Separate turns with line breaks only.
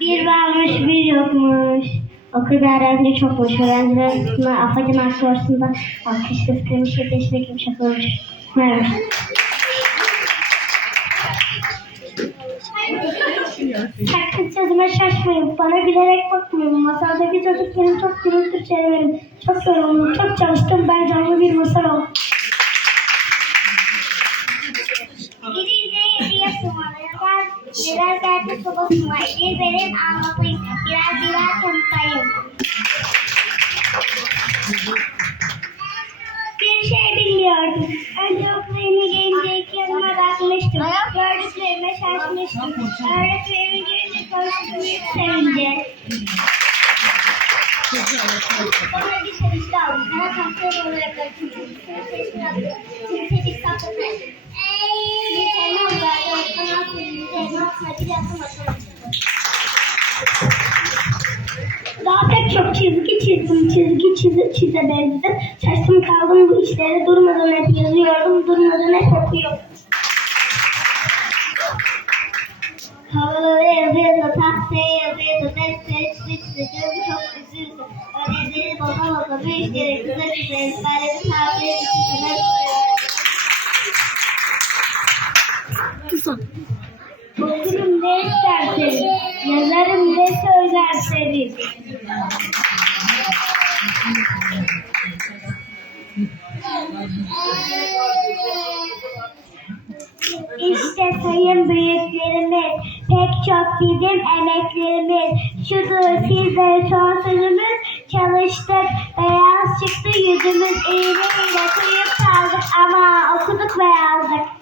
Bir varmış bir yokmuş. Okul öğrenci çokmuş. Öğrenciler Afacan Arşı arasında alkış kıskırmış yetişme kim şakılmış. Merhaba. Sakın sözüme şaşmayın. Bana gülerek bakmayın. Masaldaki çocuk benim çok gürültü çevirim. Çok yoruldum, çok çalıştım. Ben canlı bir masal oldum. Birer dertli sobası var. Bir benim anlatayım. Birer birer tanıtayım. Bir şey bilmiyordum. Önce okula yeni gelince iki yanıma bakmıştım. Gördüklerime şaşmıştım. Öğretmenime gelince konuştum büyük sevince. Sonra bir sonuç aldım. Sana tavsiye olarak da küçük bir sürü saplatı. Daha pek çok çizgi çizdim, çizgi çize çize bezdim. Şaştım kaldım bu işlere durmadan hep yazıyordum, durmadan hep okuyordum. Havalı yazıyordu, tahtaya yazıyordu, defter sıçraydı, çok üzüldü. Ödevleri boza boza, bu işleri kıza kıza ezberledi, tahtaya bitirdim. Okurum ne isterseniz, yazarım ne söylerseniz. İşte sayın büyüklerimiz, pek çok bizim emeklerimiz. Şudur sizlere son sözümüz, çalıştık, beyaz çıktı yüzümüz, iğneyle kıyıp kaldık ama okuduk ve yazdık.